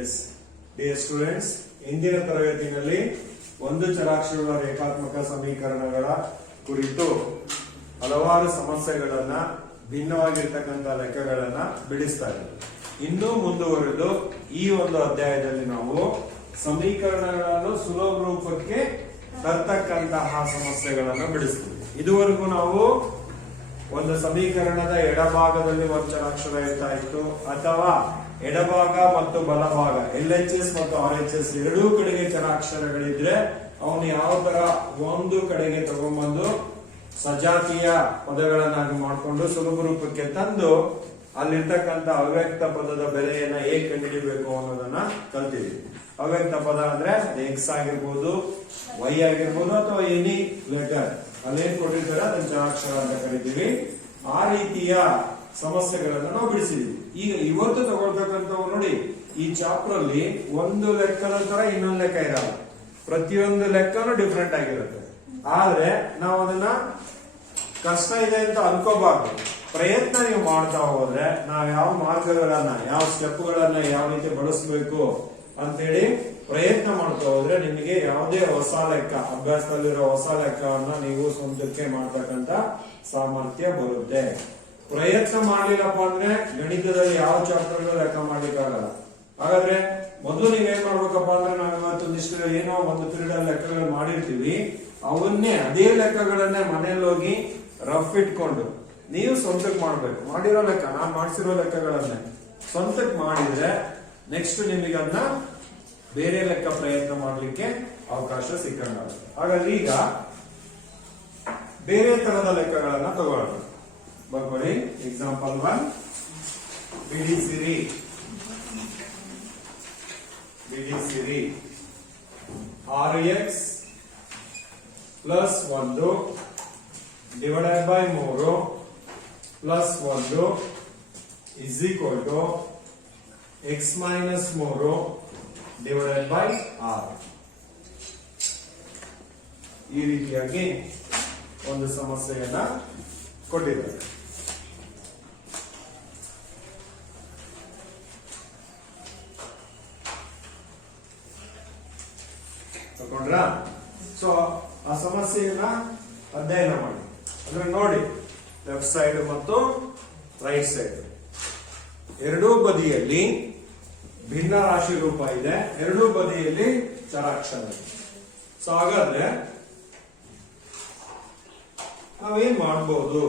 S dear students, ಇಂದಿನ ತರಗತಿಯಲ್ಲಿ ಒಂದು ಚರಾಕ್ಷರಗಳ ರೇಖಾತ್ಮಕ ಸಮೀಕರಣಗಳ ಕುರಿತು ಹಲವಾರು ಸಮಸ್ಯೆಗಳನ್ನ ಭಿನ್ನವಾಗಿರ್ತಕ್ಕಂಥ ಲೆಕ್ಕಗಳನ್ನ ಬಿಡಿಸ್ತಾ ಇದ್ದೀವಿ. ಇನ್ನೂ ಮುಂದುವರೆದು ಈ ಒಂದು ಅಧ್ಯಾಯದಲ್ಲಿ ನಾವು ಸಮೀಕರಣಗಳನ್ನು ಸುಲಭ ರೂಪಕ್ಕೆ ತರ್ತಕ್ಕಂತಹ ಸಮಸ್ಯೆಗಳನ್ನು ಬಿಡಿಸ್ತೀವಿ. ಇದುವರೆಗೂ ನಾವು ಒಂದು ಸಮೀಕರಣದ ಎಡಭಾಗದಲ್ಲಿ ಒಂದು ಚರಾಕ್ಷರ ಇರ್ತಾ ಇತ್ತು, ಅಥವಾ ಎಡಭಾಗ ಮತ್ತು ಬಲಭಾಗ LHS ಮತ್ತು RHS ಎರಡೂ ಕಡೆಗೆ ಚರಾಕ್ಷರಗಳಿದ್ರೆ ಅವನು ಯಾವ ತರ ಒಂದು ಕಡೆಗೆ ತಗೊಂಡ್ಬಂದು ಸಜಾತಿಯ ಪದಗಳನ್ನಾಗಿ ಮಾಡಿಕೊಂಡು ಸುಲಭ ರೂಪಕ್ಕೆ ತಂದು ಅಲ್ಲಿರ್ತಕ್ಕಂಥ ಅವ್ಯಕ್ತ ಪದದ ಬೆಲೆಯನ್ನ ಹೇಗೆ ಕಂಡುಹಿಡಿಬೇಕು ಅನ್ನೋದನ್ನ ಕಲ್ತಿದ್ದೀವಿ. ಅವ್ಯಕ್ತ ಪದ ಅಂದ್ರೆ ಎಕ್ಸ್ ಆಗಿರ್ಬೋದು, ವೈ ಆಗಿರ್ಬೋದು, ಅಥವಾ ಎನಿ ಲೆಟರ್ ಅಲ್ಲೇನ್ ಕೊಟ್ಟಿರ್ತಾರೆ ಅದನ್ನ ಚರಾಕ್ಷರ ಅಂತ ಕರಿತೀವಿ. ಆ ರೀತಿಯ ಸಮಸ್ಯೆಗಳನ್ನ ನಾವು ಬಿಡಿಸಿದೀವಿ. ಈಗ ಇವತ್ತು ತಗೊಳ್ತಕ್ಕಂಥವು ನೋಡಿ, ಈ ಚಾಪ್ಟರ್ ಅಲ್ಲಿ ಒಂದು ಲೆಕ್ಕದ ತರ ಇನ್ನೊಂದು ಲೆಕ್ಕ ಇರಲ್ಲ, ಪ್ರತಿಯೊಂದು ಲೆಕ್ಕನೂ ಡಿಫ್ರೆಂಟ್ ಆಗಿರುತ್ತೆ. ಆದ್ರೆ ನಾವು ಅದನ್ನ ಕಷ್ಟ ಇದೆ ಅಂತ ಅನ್ಕೋಬಾರ್ದು. ಪ್ರಯತ್ನ ನೀವು ಮಾಡ್ತಾ ಹೋದ್ರೆ ನಾವು ಯಾವ ಮಾರ್ಗಗಳನ್ನ, ಯಾವ ಸ್ಟೆಪ್ಗಳನ್ನ ಯಾವ ರೀತಿ ಬಳಸಬೇಕು ಅಂತೇಳಿ ಪ್ರಯತ್ನ ಮಾಡ್ತಾ ಹೋದ್ರೆ ನಿಮಗೆ ಯಾವುದೇ ಹೊಸ ಲೆಕ್ಕ, ಅಭ್ಯಾಸದಲ್ಲಿರೋ ಹೊಸ ಲೆಕ್ಕವನ್ನ ನೀವು ಸ್ವಂತಕ್ಕೆ ಮಾಡ್ತಕ್ಕಂತ ಸಾಮರ್ಥ್ಯ ಬರುತ್ತೆ. ಪ್ರಯತ್ನ ಮಾಡ್ಲಿಲ್ಲಪ್ಪ ಅಂದ್ರೆ ಗಣಿತದಲ್ಲಿ ಯಾವ ಚಾಪ್ಟರ್ ಲೆಕ್ಕ ಮಾಡ್ಲಿಕ್ಕಾಗಲ್ಲ. ಹಾಗಾದ್ರೆ ಮೊದಲು ನೀವೇನ್ ಮಾಡ್ಬೇಕಪ್ಪ ಅಂದ್ರೆ ನಾವು ಇವತ್ತೊಂದಿಷ್ಟು ಏನೋ ಒಂದು ಪೀರಿಯಡ್ ಲೆಕ್ಕಗಳು ಮಾಡಿರ್ತೀವಿ, ಅವನ್ನೇ ಅದೇ ಲೆಕ್ಕಗಳನ್ನೇ ಮನೇಲಿ ಹೋಗಿ ರಫ್ ಇಟ್ಕೊಂಡು ನೀವು ಸ್ವಂತಕ್ಕೆ ಮಾಡ್ಬೇಕು. ಮಾಡಿರೋ ಲೆಕ್ಕ, ನಾನು ಮಾಡಿಸಿರೋ ಲೆಕ್ಕಗಳನ್ನೇ ಸ್ವಂತಕ್ಕೆ ಮಾಡಿದ್ರೆ ನೆಕ್ಸ್ಟ್ ನಿಮಗೆ ಅದನ್ನ ಬೇರೆ ಲೆಕ್ಕ ಪ್ರಯತ್ನ ಮಾಡ್ಲಿಕ್ಕೆ ಅವಕಾಶ ಸಿಕ್ಕಂಗಾಗುತ್ತೆ. ಹಾಗಾದ್ರೆ ಈಗ ಬೇರೆ ತರದ ಲೆಕ್ಕಗಳನ್ನ ತಗೊಳ್ಳೋಣ. ಬರ್ಕೊಳ್ಳಿ. ಎಕ್ಸಾಂಪಲ್ 1, ಬಿಡಿಸಿರಿ ಬಿಡಿಸಿರಿ 6x plus 1 divided by 3 plus 1 is equal to x minus 3 divided by 6. ಈ ರೀತಿಯಾಗಿ ಒಂದು ಸಮಸ್ಯೆಯನ್ನ ಕೊಟ್ಟಿದ್ದಾರೆ. ತಗೊಂಡ್ರ? ಸೊ ಆ ಸಮಸ್ಯೆಯನ್ನ ಅಧ್ಯಯನ ಮಾಡಿ. ಅಂದ್ರೆ ನೋಡಿ, ಲೆಫ್ಟ್ ಸೈಡ್ ಮತ್ತು ರೈಟ್ ಸೈಡ್ ಎರಡೂ ಬದಿಯಲ್ಲಿ ಭಿನ್ನ ರಾಶಿ ರೂಪ ಇದೆ, ಎರಡೂ ಬದಿಯಲ್ಲಿ ಚರಾಕ್ಷರ ಇದೆ. ಸೊ ಹಾಗಾದ್ರೆ ನಾವೇನ್ ಮಾಡಬಹುದು?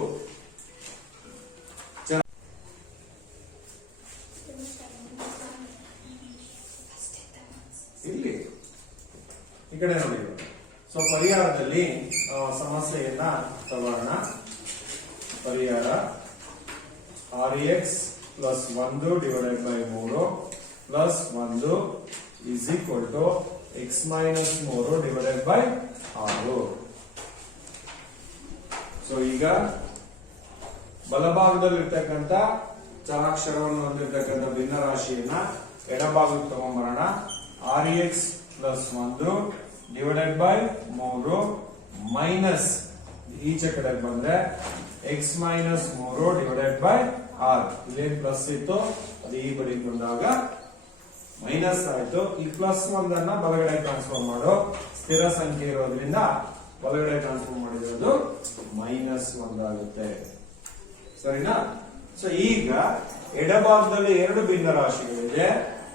ಇಲ್ಲಿ ಈ ಕಡೆ ನೋಡಿ. ಸೊ ಪರಿಹಾರದಲ್ಲಿ ಸಮಸ್ಯೆಯನ್ನ ತಗೋಣ. ಪರಿಹಾರ 6x plus 1 divided by 3 plus 1 is equal to x minus 3 divided by 6. So ಈಗ ಬಲಭಾಗದಲ್ಲಿರ್ತಕ್ಕಂಥ ಚರಾಕ್ಷರವನ್ನು ಹೊಂದಿರತಕ್ಕಂಥ ಭಿನ್ನ ರಾಶಿಯನ್ನ ಎಡಭಾಗಕ್ಕೆ ತಗೊಂಡ್ಬರೋಣ. 6x plus 1 divided by 3 minus ಈಚೆ ಕಡೆ ಬಂದ್ರೆ x ಮೈನಸ್ 3 ಡಿವೈಡೆಡ್ ಬೈ 6. ಇಲ್ಲೇನ್ ಪ್ಲಸ್ ಇತ್ತು ಅದು ಈ ಬದಿ ಬಂದಾಗ ಮೈನಸ್ ಆಯ್ತು. ಈ ಪ್ಲಸ್ 1 ಅನ್ನ ಬಲಗಡೆ ಟ್ರಾನ್ಸ್ಫರ್ ಮಾಡೋ, ಸ್ಥಿರ ಸಂಖ್ಯೆ ಇರೋದ್ರಿಂದ ಬಲಗಡೆ ಟ್ರಾನ್ಸ್ಫರ್ ಮಾಡಿರೋದು ಮೈನಸ್ 1 ಆಗುತ್ತೆ. ಸರಿನಾ? ಸೊ ಈಗ ಎಡಭಾಗದಲ್ಲಿ ಎರಡು ಭಿನ್ನ ರಾಶಿಗಳಿದೆ,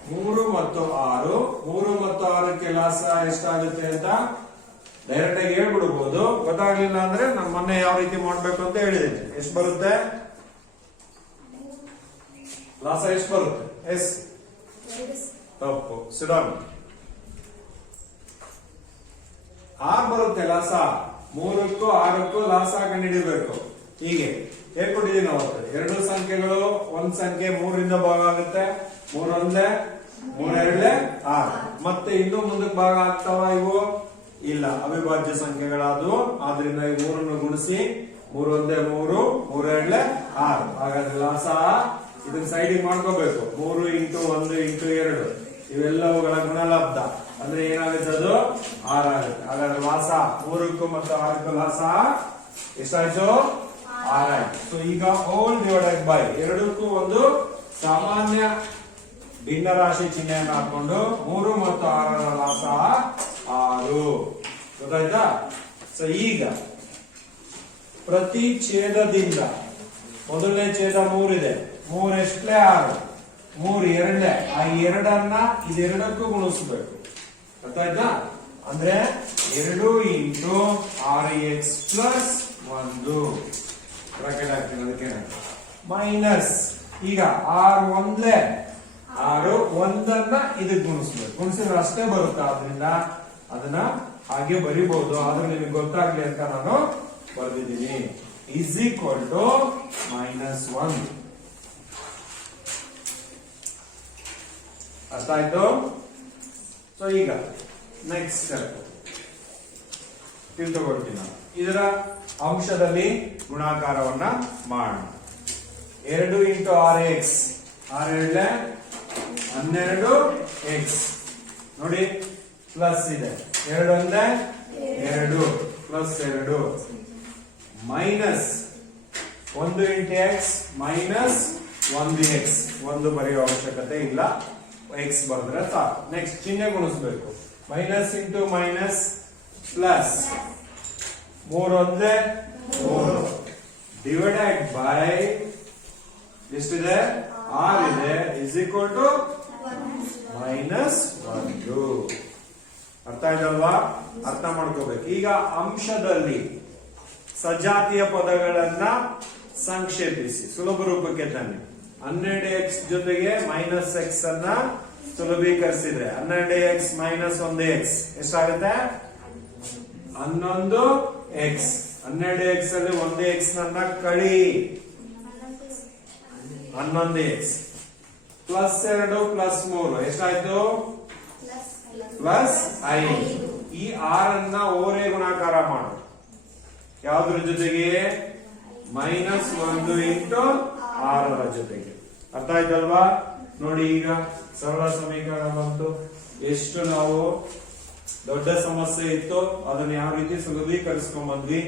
3 ಮತ್ತು 6. 3 ಮತ್ತು 6ಕ್ಕೆ ಲಾಸ ಎಷ್ಟಾಗುತ್ತೆ ಅಂತ ಡೈರೆಕ್ಟ್ ಆಗಿ ಹೇಳ್ಬಿಡ್ಬೋದು. ಗೊತ್ತಾಗ್ಲಿಲ್ಲ ಅಂದ್ರೆ ನಾನು ಮೊನ್ನೆ ಯಾವ ರೀತಿ ಮಾಡ್ಬೇಕು ಅಂತ ಹೇಳಿದ್ದೀನಿ. ಎಷ್ಟು ಬರುತ್ತೆ ಲಾಸ? ಎಷ್ಟು ಬರುತ್ತೆ? ಎಸ್ ತಪ್ಪು. ಸಿಡಾನ್ 6 ಬರುತ್ತೆ ಲಾಸ. 3ಕ್ಕೂ 6ಕ್ಕೂ ಲಾಸ ಕಂಡುಹಿಡಿಬೇಕು. ಹೀಗೆ ಹೇಳ್ಕೊಟ್ಟಿದೀನಿ ಅವತ್ತು. ಎರಡು ಸಂಖ್ಯೆಗಳು, ಒಂದ್ ಸಂಖ್ಯೆ 3ರಿಂದ ಭಾಗ ಆಗುತ್ತೆ, 3 ಒಂದೇ 3 ಎರಡ್ಲೆ 6. ಮತ್ತೆ ಇನ್ನೂ ಮುಂದಕ್ಕೆ ಭಾಗ ಆಗ್ತಾವ ಇವು? ಇಲ್ಲ, ಅವಿಭಾಜ್ಯ ಸಂಖ್ಯೆಗಳಾದವು. ಆದ್ರಿಂದ ಈ 3 ಗುಣಿಸಿ 3 ಒಂದೇ 3, 3 ಎರಡ್ಲೆ 6. ಹಾಗಾದ್ರೆ ಲಾಸ ಇದನ್ನ ಸೈಡಿಗೆ ಮಾಡ್ಕೋಬೇಕು. 3 ಇಂಟು 1 ಇಂಟು 2 ಇವೆಲ್ಲವುಗಳ ಗುಣಲಬ್ಧ ಅಂದ್ರೆ ಏನಾಗುತ್ತೆ? ಅದು 6 ಆಗುತ್ತೆ. ಹಾಗಾದ್ರೆ ಲಾಸ 3ಕ್ಕೂ ಮತ್ತು 6ಕ್ಕೂ ಲಾಸ ಎಷ್ಟಾಯ್ತು? 6 ಆಯ್ತು. ಸೊ ಈಗ ಹೋಲ್ ಡಿವೈಡೆಡ್ ಬೈ ಎರಡಕ್ಕೂ ಒಂದು ಸಾಮಾನ್ಯ ಭಿನ್ನರಾಶಿ ಚಿಹ್ನೆಯನ್ನು ಹಾಕೊಂಡು 3 ಮತ್ತು 6ರ ಲಾಸ 6. ಗೊತ್ತಾಯ್ತಾ? ಸೊ ಈಗ ಪ್ರತಿ ಛೇದದಿಂದ ಮೊದಲನೇ ಛೇದ 3 ಇದೆ, 3 ಎಷ್ಟೇ 6, 3 ಎರಡನೇ, ಆ ಎರಡನ್ನ ಇದೆರಡಕ್ಕೂ ಗುಣಿಸ್ಬೇಕು. ಗೊತ್ತಾಯ್ತಾ? ಅಂದ್ರೆ 2 ಇಂಟು 6x ಪ್ಲಸ್ 1 ಬ್ರಾಕೆಟ್ ಹಾಕ್ತೀನಿ. ಅದಕ್ಕೆ ಮೈನಸ್ ಈಗ 6 ಒಂದ್ಲೆ 6 ಒಂದನ್ನ ಇದಕ್ಕೆ ಗುಣಿಸ್ಬೇಕು. ಗುಣಿಸಿದ್ರೆ ಅಷ್ಟೇ ಬರುತ್ತೆ. ಆದ್ರಿಂದ ಅದನ್ನ ಹಾಗೆ ಬರಿಬಹುದು. ಆದ್ರೆ ನಿಮಗೆ ಗೊತ್ತಾಗ್ಲಿ ಅಂತ ನಾನು ಬರೆದಿದ್ದೀನಿ. Is equal to -1. ಅರ್ಥ ಆಯ್ತು? ಸೊ ಈಗ ನೆಕ್ಸ್ಟ್ ಸ್ಟೆಪ್ ತಿಳ್ಕೊಳ್ತೀನಿ ನಾನು. ಇದರ ಅಂಶದಲ್ಲಿ ಗುಣಾಕಾರವನ್ನ ಮಾಡೋಣ. 2 ಇಂಟು 6x, 6 ಎರಡಲೆ 12x ನೋಡಿ, ಪ್ಲಸ್ ಇದೆ, 2 ಒಂದೇ 2 plus 2 minus 1 into x minus 1x. 1 ಬರೆಯುವ ಅವಶ್ಯಕತೆ ಇಲ್ಲ, x ಬರೆದ್ರೆ ಸಾಕು. ನೆಕ್ಸ್ಟ್ ಚಿಹ್ನೆ ಗುಣಿಸ್ಬೇಕು. ಮೈನಸ್ ಇಂಟು ಮೈನಸ್ ಪ್ಲಸ್ 3 ಒಂದೇ 3 ಡಿವೈಡೆಡ್ ಬೈ ಎಷ್ಟಿದೆ 6 ಇದೆ, ಇಸ್ ಈಕ್ವಲ್ ಟು -1. ಅರ್ಥ ಆಯ್ತಲ್ವಾ? ಅರ್ಥ ಮಾಡ್ಕೋಬೇಕು. ಈಗ ಅಂಶದಲ್ಲಿ ಸಜಾತಿಯ ಪದಗಳನ್ನ ಸಂಕ್ಷೇಪಿಸಿ ಸುಲಭ ರೂಪಕ್ಕೆ ತನ್ನಿ. 12x ಜೊತೆಗೆ -x ಅನ್ನ ಸುಲಭೀಕರಿಸಿದ್ರೆ 12x ಮೈನಸ್ 1x ಎಷ್ಟಾಗುತ್ತೆ? 11x. 12x ಅಲ್ಲಿ 1x ನನ್ನ ಕಳಿ 11x ಪ್ಲಸ್ 2 ಪ್ಲಸ್ 3 ಎಷ್ಟಾಯ್ತು? ಪ್ಲಸ್ 5. ಈ 6 ಓರೆ ಗುಣಾಕಾರ ಮಾಡು. ಯಾವ್ದ್ರ ಜೊತೆಗೆ? -1 ಇಂಟು 6ರ ಜೊತೆಗೆ. ಅರ್ಥ ಆಯ್ತಲ್ವಾ? ನೋಡಿ ಈಗ ಸರಳ ಸಮೀಕರಣ ಬಂತು. ಎಷ್ಟು ನಾವು ದೊಡ್ಡ ಸಮಸ್ಯೆ ಇತ್ತು ಅದನ್ನ ಯಾವ ರೀತಿ ಸುಲಭೀಕರಿಸ್ಕೊಂಡ್ ಬಂದ್ವಿ.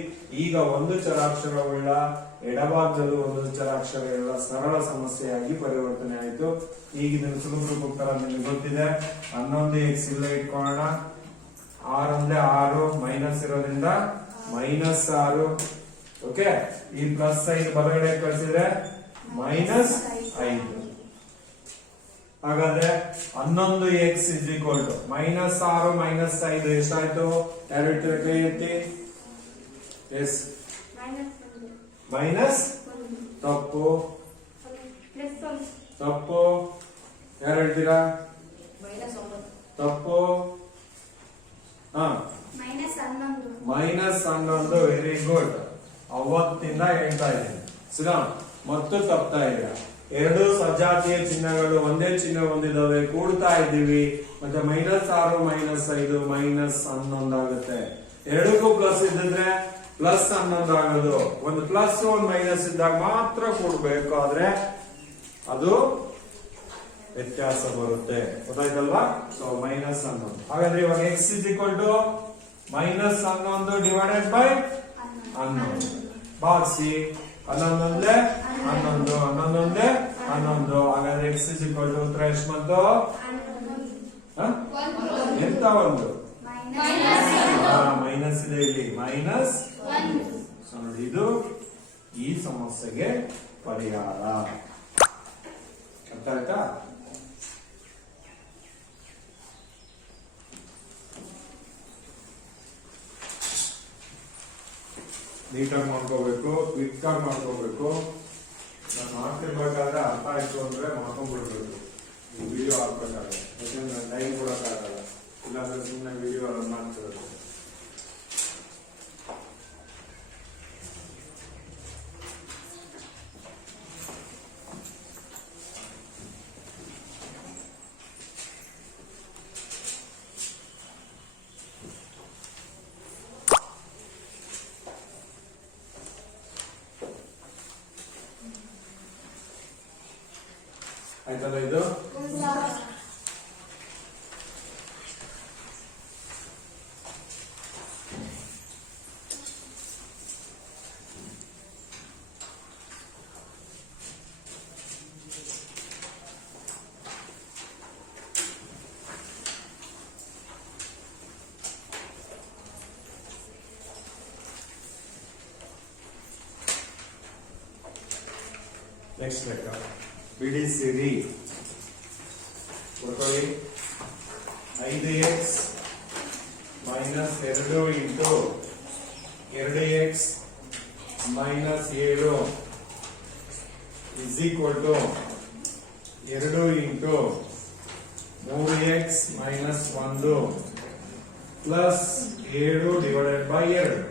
ಈಗ ಒಂದು ಚರಾಕ್ಷರವುಳ್ಳ ಎಡಭಾಗದಲ್ಲೂ ಒಂದು ಚರಾಕ್ಷರವುಳ್ಳ ಸರಳ ಸಮಸ್ಯೆಯಾಗಿ ಪರಿವರ್ತನೆ ಆಯಿತು. ಈಗ ಇದನ್ನು ಸುಲಭ ರೂಪಕ್ಕೆ ನಿಮಗೆ ಗೊತ್ತಿದೆ. 11x ಇಲ್ಲೇ ಇಟ್ಕೊಳ್ಳೋಣ. 6 ಒಂದೇ 6 ಮೈನಸ್ ಇರೋದ್ರಿಂದ -6. ಓಕೆ, ಈ ಪ್ಲಸ್ 5 ಬಲಗಡೆ ಕಳಿಸಿದ್ರೆ -5. ಹಾಗಾದ್ರೆ 11x ಇಸ್ ಈಕ್ವಲ್ ಟು -6 -5 ಎಷ್ಟಾಯ್ತು? ಎರಡು ಕೈ ಎತ್ತಿ. ಎಸ್ ಮೈನಸ್ ತಪ್ಪು ತಪ್ಪು. ಯಾರು ಹೇಳ್ತೀರಾ? ತಪ್ಪು. -11. Very good. ಅವತ್ತಿಂದ ಹೇಳ್ತಾ ಇದ್ದೀನಿ ಶ್ರೀರಾಮ್. ಮತ್ತು ತಪ್ತಾ ಇಲ್ಲ. ಎರಡು ಸಜಾತಿಯ ಚಿಹ್ನೆಗಳು ಒಂದೇ ಚಿಹ್ನೆ ಹೊಂದಿದವೆ, ಕೂಡ್ತಾ ಇದ್ದೀವಿ. ಮತ್ತೆ -6 -5 -11 ಆಗುತ್ತೆ. ಎರಡಕ್ಕೂ ಪ್ಲಸ್ ಇದ್ದಿದ್ರೆ +11 ಆಗೋದು. ಒಂದು ಪ್ಲಸ್ ಒಂದು ಮೈನಸ್ ಇದ್ದಾಗ ಮಾತ್ರ ಕೂಡಬೇಕು, ಆದ್ರೆ ಅದು ವ್ಯತ್ಯಾಸ ಬರುತ್ತೆ. ಗೊತ್ತಾಯ್ತಲ್ವಾ? ಸೊ -11. ಹಾಗಾದ್ರೆ ಇವಾಗ x is equal to -11 divided by 11 ಭಾಗಿಸಿ. 11 ಒಂದೇ 11 11 ಒಂದೇ 11. ಹಾಗಾದ್ರೆ x ಇಸ್ ಈಕ್ವಲ್ ಟು ಉತ್ತರ ಎಷ್ಟು ಬಂತು? ಎಂತ ಒಂದು ಮೈನಸ್ ಇದೆ ಇಲ್ಲಿ, -1. ಸೊ ನೋಡಿ, ಇದು ಈ ಸಮಸ್ಯೆಗೆ ಪರಿಹಾರ. ಅರ್ಥ ಆಯ್ತಾ? ನೀಟಾಗಿ ಮಾಡ್ಕೋಬೇಕು, ಕ್ವಿಕ್ ಆಗಿ ಮಾಡ್ಕೋಬೇಕು. ನಾನು ಮಾಡ್ತಿರ್ಬೇಕಾದ್ರೆ ಅರ್ಥ ಆಯ್ತು ಅಂದ್ರೆ ಮಾಡ್ಕೊಂಡ್ಬಿಡ್ಬೇಕು. ಈ ವಿಡಿಯೋ ಹಾಕ್ಬೇಕಾದ್ರೆ ಯಾಕಂದ್ರೆ ಟೈಮ್ ಕೊಡೋಕ್ಕಾಗಲ್ಲ, ಇಲ್ಲಾಂದ್ರೆ ಸುಮ್ಮನೆ ವಿಡಿಯೋ ರನ್ ಮಾಡ್ತಿರೋದು. ಆಯ್ತಲ್ಲ ಇದು? ನೆಕ್ಸ್ಟ್ ಲೆಕ್ಕ ಬಿಡಿಸಿರಿ. ಕೊಡ್ಕೊಳ್ಳಿ 5x minus 2 into 2x minus 7 is equal to 2 into 3x minus 1 plus 7 divided by 2.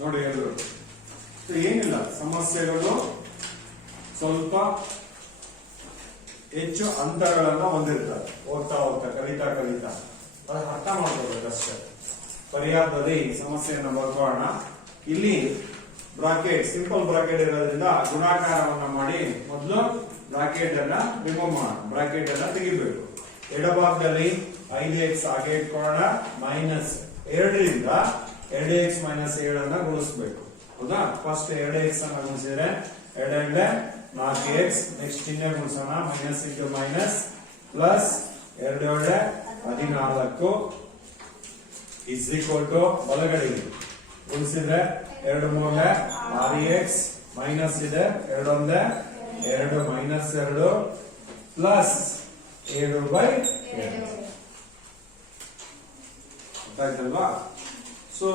ನೋಡಿ ಎಲ್ಲರೂ ಏನಿಲ್ಲ, ಸಮಸ್ಯೆಗಳು ಸ್ವಲ್ಪ ಹೆಚ್ಚು ಅಂತರಗಳನ್ನ ಹೊಂದಿರ್ತಾರೆ. ಹೋಗ್ತಾ ಹೋಗ್ತಾ ಕಲಿತಾ ಕಲಿತಾ ಅದನ್ನ ಅರ್ಥ ಮಾಡ್ಕೋಬೇಕಷ್ಟೇ. ಪರ್ಯಾಯದಲ್ಲಿ ಸಮಸ್ಯೆಯನ್ನು ಬರ್ಕೋಣ. ಇಲ್ಲಿ ಬ್ರಾಕೆಟ್, ಸಿಂಪಲ್ ಬ್ರಾಕೆಟ್ ಇರೋದ್ರಿಂದ ಗುಣಾಕಾರವನ್ನ ಮಾಡಿ ಮೊದಲು ಬ್ರಾಕೆಟ್ ಅನ್ನ ರಿಮೂವ್ ಮಾಡೋಣ. ಬ್ರಾಕೆಟ್ ಅನ್ನ ತೆಗಿಬೇಕು. ಎಡಭಾಗದಲ್ಲಿ 5x ಹಾಗೆ ಇಟ್ಕೊಳ್ಳೋಣ. ಮೈನಸ್ 2ರಿಂದ 2x ಮೈನಸ್ 7 ಅನ್ನ ಗುಣಿಸ್ಬೇಕು. ಹೌದಾ? ಫಸ್ಟ್ 2x ಅನ್ನ ಗುಣಿಸಿದ್ರೆ 2 4x. ನೆಕ್ಸ್ಟ್ ಚಿಹ್ನೆ ಗುಣಿಸೋಣ. Minus into minus plus 2 14 is equal to ಬಲಗಡೆ ಗುಣಿಸಿದ್ರೆ 2 3 6x ಮೈನಸ್ ಇದೆ 2 1 2 ಮೈನಸ್ 2 ಪ್ಲಸ್ 7/2. ಗೊತ್ತಾಯ್ತಲ್ವಾ? ಸೊ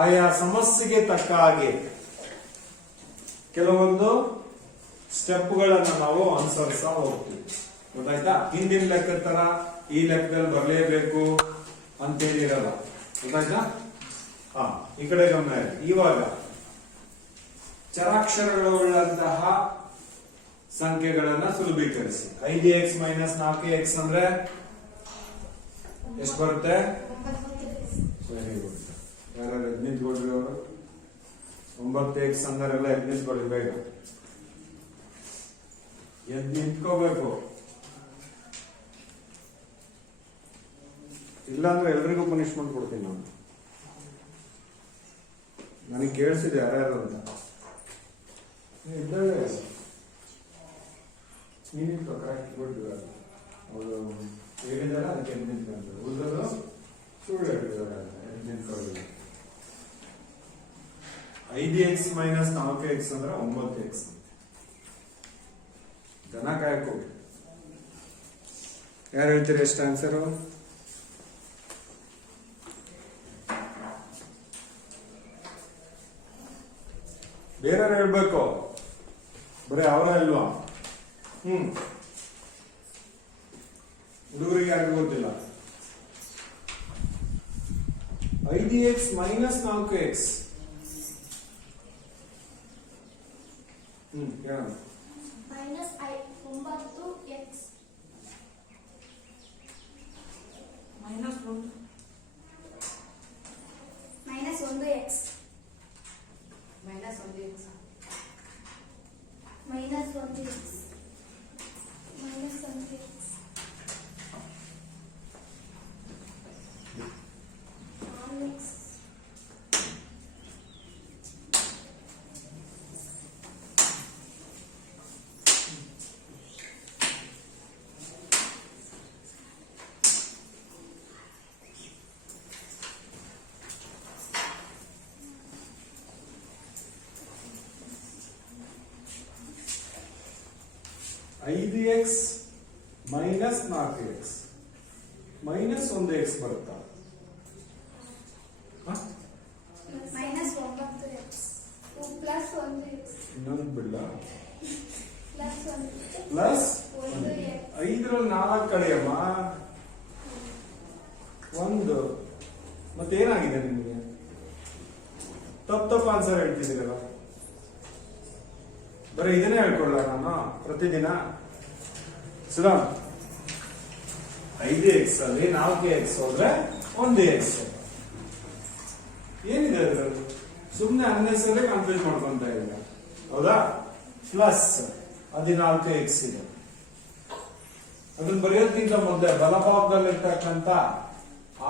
ಆಯಾ ಸಮಸ್ಯೆಗೆ ತಕ್ಕ ಹಾಗೆ ಕೆಲವೊಂದು ಸ್ಟೆಪ್ಗಳನ್ನು ನಾವು ಅನುಸರಿಸ ಹೋಗ್ತೀವಿ. ಗೊತ್ತಾಯ್ತಾ? ಹಿಂದಿನ ಲೆಕ್ಕದ ತರ ಈ ಲೆಕ್ಕದಲ್ಲಿ ಬರಲೇಬೇಕು ಅಂತೇನಿರಲ್ಲ. ಗೊತ್ತಾಯ್ತಾ? ಈ ಕಡೆ ಗಮನ ಇದೆ. ಇವಾಗ ಚರಾಕ್ಷರಗಳುಳ್ಳಂತಹ ಸಂಖ್ಯೆಗಳನ್ನ ಸುಲಭೀಕರಿಸಿ. 5x ಮೈನಸ್ 4x ಅಂದ್ರೆ ಎಷ್ಟು ಬರುತ್ತೆ? Very good. ಯಾರು ಎದ್ ನಿಂತ್ಕೊಳ್ರಿ ಅವರು. 9x ಅಂದರೆಲ್ಲ ಎದ್ ನಿಂತ್ಕೊಳ್ಳಿ ಬೇಗ. ಎದ್ ನಿಂತ್ಕೋಬೇಕು. ಇಲ್ಲಾಂದ್ರೆ ಎಲ್ರಿಗೂ ಪನಿಷ್ಮೆಂಟ್ ಕೊಡ್ತೀನಿ ನಾನು. ನನಗೆ ಕೇಳಿಸಿದೆ ಯಾರ್ಯಾರು ಅಂತ. ಇದ್ದಾಳೆ ನೀನಿತ್ತು ಕರೆಕ್ಟ್ ಕೊಟ್ಟಿದ್ದಾರೆ. ಅವರು ಹೇಳಿದಾರೆ ಅದಕ್ಕೆ ಎದ್ದು ನಿಂತ್ಕೊಂಡ್ರು. ಉಳಿದವರು ಸುಳ್ಳು ಹೇಳಿದ್ದಾರೆ. ಎದ್ದು ನಿಂತ್ಕೊಳ್ಳಿ. 5x ಮೈನಸ್ 4x ಅಂದ್ರೆ 9x. ಜನ ಕಾಯಕೋ. ಯಾರು ಹೇಳ್ತೀರಿ ಎಷ್ಟು ಆನ್ಸರು? ಬೇರೆ ಹೇಳ್ಬೇಕು, ಬರೀ ಅವರ ಇಲ್ವಾ? ಹುಡುಗರಿಗೆ ಯಾರಿಗೂ ಗೊತ್ತಿಲ್ಲ. 5x minus 4x. ಹೇಳೋಣ. Minus 9x minus 1x minus 1x minus 1x minus 1x minus 1x 5x minus 4x minus 1x ಬರುತ್ತಾ? ಮೈನಸ್ 9x ಪ್ಲಸ್ 1x ಇನ್ನೊಂದು ಬಿಡ ಪ್ಲಸ್ 1 ಪ್ಲಸ್ 5ರಲ್ಲಿ 4 ಕಡೆಯಮ್ಮ 1. ಮತ್ತೇನಾಗಿದೆ ನಿಮಗೆ? ತಪ್ಪು ಆನ್ಸರ್ ಹೇಳ್ತಿದ್ದೀರಲ್ಲ. ಬರೀ ಇದನ್ನೇ ಹೇಳ್ಕೊಳ್ಳ ನಾನು ಪ್ರತಿದಿನ. ಸುಧಾ 5x ಅಲ್ಲಿ 4x ಹೋದ್ರೆ 1x ಏನಿದೆ ಅದರಲ್ಲಿ? ಸುಮ್ಮನೆ ಅನ್ನೆಸರಿ ಕನ್ಫ್ಯೂಸ್ ಮಾಡ್ಕೊಂತ ಇಲ್ಲ, ಹೌದಾ? ಪ್ಲಸ್ 14x ಇದೆ. ಅದನ್ನ ಬರೆಯೋದ್ಕಿಂತ ಮೊದಲೇ ಬಲಭಾಗದಲ್ಲಿರ್ತಕ್ಕಂಥ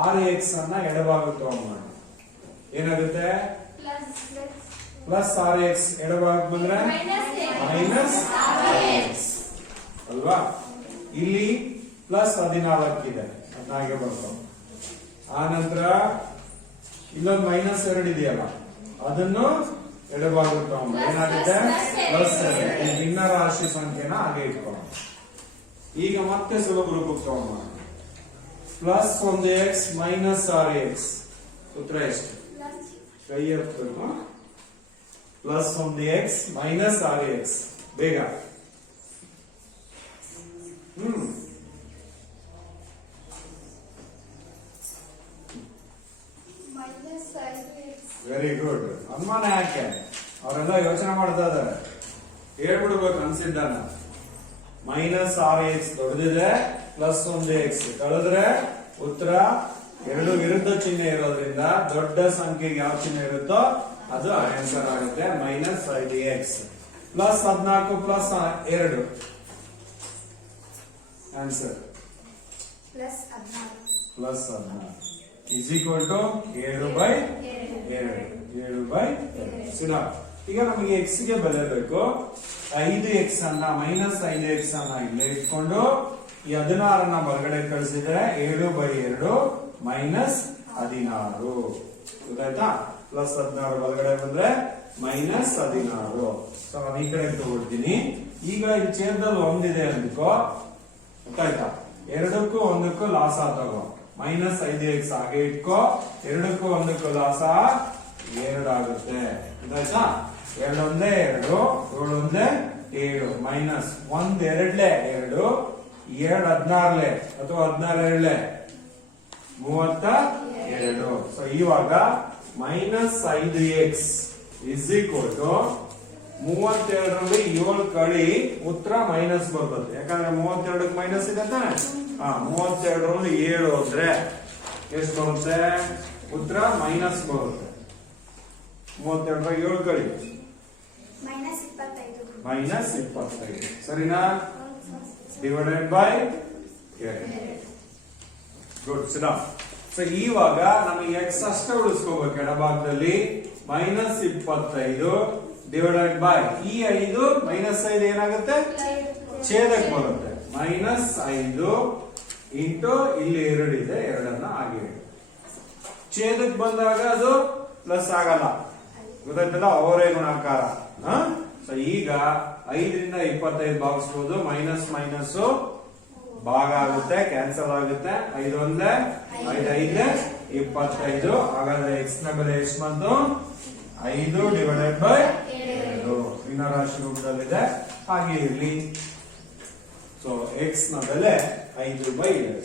6x ಅನ್ನ ಎಡಭಾಗಕ್ಕೆ ತಗೊಂಡ್ಬರೋಣ. ಏನಾಗುತ್ತೆ? ಪ್ಲಸ್ 6x ಎಡಭಾಗಕ್ಕೆ ಬಂದ್ರೆ ಮೈನಸ್ 6x ಅಲ್ವಾ? ಇಲ್ಲಿ ಪ್ಲಸ್ 14 ಇದೆ, ಹಾಗೆ ಬರ್ತಾವ. ಆ ನಂತರ ಇಲ್ಲೊಂದು ಮೈನಸ್ 2 ಇದೆಯಲ್ಲ, ಅದನ್ನು ಎಡಭಾಗಕ್ಕೆ ತಗೊಂಡು ಏನಾಗುತ್ತೆ? ಪ್ಲಸ್ 7. ಈ ಭಿನ್ನ ರಾಶಿ ಸಂಖ್ಯೆನ ಹಾಗೆ ಇಟ್ಕೊಂಡು ಈಗ ಮತ್ತೆ ಸುಲಭ ರೂಪಕ್ಕೆ ತಗೊಂಡು ಪ್ಲಸ್ 1x ಮೈನಸ್ 6x ಉತ್ತರ ಎಷ್ಟು? ಕೈ ಎತ್ತಬೇಕು. ಪ್ಲಸ್ 1x ಮೈನಸ್ 6x ಬೇಗ. Very good. ಅನುಮಾನ ಯಾಕೆ? ಅವರೆಲ್ಲ ಯೋಚನೆ ಮಾಡ್ತಾ ಇದಾರೆ, ಹೇಳ್ಬಿಡ್ಬೇಕು ಅನ್ಸಿದ್ದನ್ನ. ಮೈನಸ್ 6x ದೊಡ್ಡದಿದೆ, ಪ್ಲಸ್ 1x ಕಳೆದ್ರೆ ಉತ್ತರ 2 ವಿರುದ್ಧ ಚಿಹ್ನೆ ಇರೋದ್ರಿಂದ ದೊಡ್ಡ ಸಂಖ್ಯೆಗೆ ಯಾವ ಚಿಹ್ನೆ ಇರುತ್ತೋ ಅದು ಆನ್ಸರ್ ಆಗುತ್ತೆ. Minus 5x plus 14 plus 2 answer plus 14 is equal to 7/2. ಸುಲಭ. ಈಗ ನಮಗೆ x ಗೆ ಬೆಲೆ ಬೇಕು. 5x ಅನ್ನ ಮೈನಸ್ 5x ಅನ್ನ ಇಲ್ಲೇ ಇಟ್ಕೊಂಡು ಈ 16 ಹೊರಗಡೆ ಕಳಿಸಿದ್ರೆ 7/2 ಮೈನಸ್ 16 ಗೊತ್ತಾಯ್ತಾ? ಪ್ಲಸ್ 16 ಹೊರಗಡೆ ಬಂದ್ರೆ ಮೈನಸ್ 16. ಸೊ ನಾನು ಈ ಕಡೆ ತಗೊಳ್ತೀನಿ. ಈಗ ಈ ಛೇದದಲ್ಲಿ ಒಂದಿದೆ ಅಂದ್ಕೋ, ಗೊತ್ತಾಯ್ತಾ? 2ಕ್ಕೂ 1ಕ್ಕೂ ಲಾಸ ತಗೋ. ಮೈನಸ್ 5x ಹಾಗೆ ಇಟ್ಕೋ, 2ಕ್ಕೂ 1ಕ್ಕೂ ಲಾಸ 2 ಆಗುತ್ತೆ. ಗೊತ್ತಾಯ್ತಾ? 2 ಒಂದೇ 2, 7 ಒಂದೇ 7, ಮೈನಸ್ 1 2 2, 7 16 ಅಥವಾ 16 32. ಸೊ ಇವಾಗ minus 5x is equal to 32ರಲ್ಲಿ 7 ಕಳಿ ಉತ್ತರ ಮೈನಸ್ ಬರ್ತದೆ. ಯಾಕಂದ್ರೆ 32ಕ್ಕೆ ಮೈನಸ್ ಇದೆ ತಾನೆ. 32ರಲ್ಲಿ 7 ಹೋದ್ರೆ ಎಷ್ಟು ಬರುತ್ತೆ? ಉತ್ತರ ಮೈನಸ್ ಬರುತ್ತೆ. 32ರಲ್ಲಿ 7 ಕಳಿ ಮೈನಸ್ 25. ಸರಿನಾ? Divided by 2. ಗುಡ್. ಸೊ ಇವಾಗ ನಮಗೆ x ಅಷ್ಟೇ ಉಳಿಸ್ಕೋಬೇಕು ಎಡಭಾಗದಲ್ಲಿ. ಮೈನಸ್ 25 ಡಿವೈಡೆಡ್ ಬೈ ಈ 5 ಮೈನಸ್ 5 ಏನಾಗುತ್ತೆ? ಛೇದಕ್ಕೆ ಬರುತ್ತೆ. ಮೈನಸ್ 5 ಇಂಟು ಇಲ್ಲಿ 2 ಇದೆ, 2 ಹಾಗೆ ಛೇದಕ್ಕೆ ಬಂದಾಗ ಅದು ಪ್ಲಸ್ ಆಗಲ್ಲ, ಗೊತ್ತಾಯ್ತಲ್ಲ? ಅವರೇ ಗುಣಾಕಾರ. ಸೊ ಈಗ 5ರಿಂದ 25 ಭಾಗಿಸಬಹುದು. ಮೈನಸ್ ಮೈನಸ್ ಭಾಗ ಆಗುತ್ತೆ, ಕ್ಯಾನ್ಸಲ್ ಆಗುತ್ತೆ. 5 ಒಂದೇ 5 5 25. ಹಾಗಾದ್ರೆ x ನ ಬೆಲೆ ಎಷ್ಟು ಬಂತು? 5 ಡಿವೈಡೆಡ್ ಬೈ 2. ಭಿನ್ನ ರಾಶಿ ರೂಪದಲ್ಲಿದೆ, ಹಾಗೆ ಇರಲಿ. ಸೊ x ನ ಬೆಲೆ 5/2.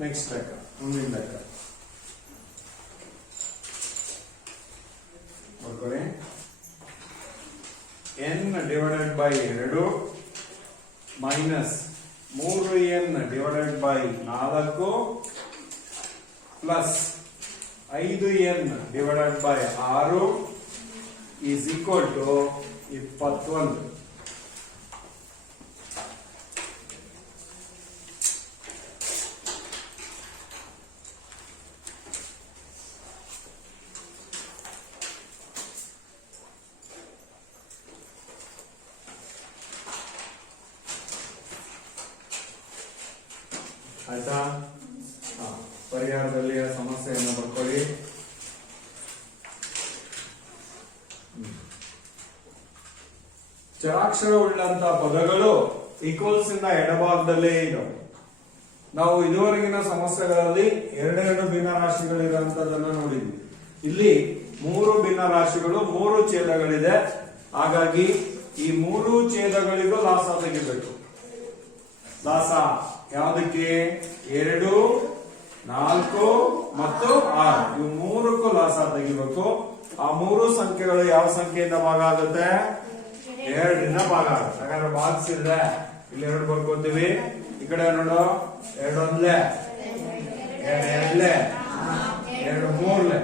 ನೆಕ್ಸ್ಟ್ ಲೆಕ್ಕ, ಮುಂದಿನ ಲೆಕ್ಕ ನೋಡ್ಕೊಳ್ಳಿ. n divided by 2 minus 3n divided by 4 plus 5n divided by 6 is equal to 21. ಬರ್ಕೊಳ್ಳಿ. ಚರಾಕ್ಷರವುಳ್ಳಂತ ಪದಗಳು ಈಕ್ವಲ್ಸ್ ಇಂದ ಎಡಭಾಗದಲ್ಲೇ ಇದಾವೆ. ನಾವು ಇದುವರೆಗಿನ ಸಮಸ್ಯೆಗಳಲ್ಲಿ ಎರಡೆರಡು ಭಿನ್ನ ರಾಶಿಗಳಿರುವಂತದನ್ನ ನೋಡಿದ್ವಿ. ಇಲ್ಲಿ 3 ಭಿನ್ನ ರಾಶಿಗಳು, 3 ಛೇದಗಳಿದೆ. ಹಾಗಾಗಿ ಈ 3 ಛೇದಗಳಿಗೂ ಲಾಸ ತೆಗಿಬೇಕು. ಲಾಸ ಯಾವುದಕ್ಕೆ? 2, 4 ಮತ್ತು 6 ಇವು 3ಕ್ಕೂ ಲಾಸ ತೆಗಿಬೇಕು. ಆ 3 ಸಂಖ್ಯೆಗಳು ಯಾವ ಸಂಖ್ಯೆಯಿಂದ ಭಾಗ ಆಗುತ್ತೆ? 2ರಿಂದ ಭಾಗ ಆಗುತ್ತೆ. ಹಾಗಾದ್ರೆ ಭಾಗಿಸಿದ್ರೆ ಇಲ್ಲಿ 2 ಬರ್ಕೋತೀವಿ. ಈ ಕಡೆ ನೋಡು, 2 ಒಂದ್ಲೆ, 2 ಎರಡ್ಲೆ, 2 ಮೂರ್ಲೆ.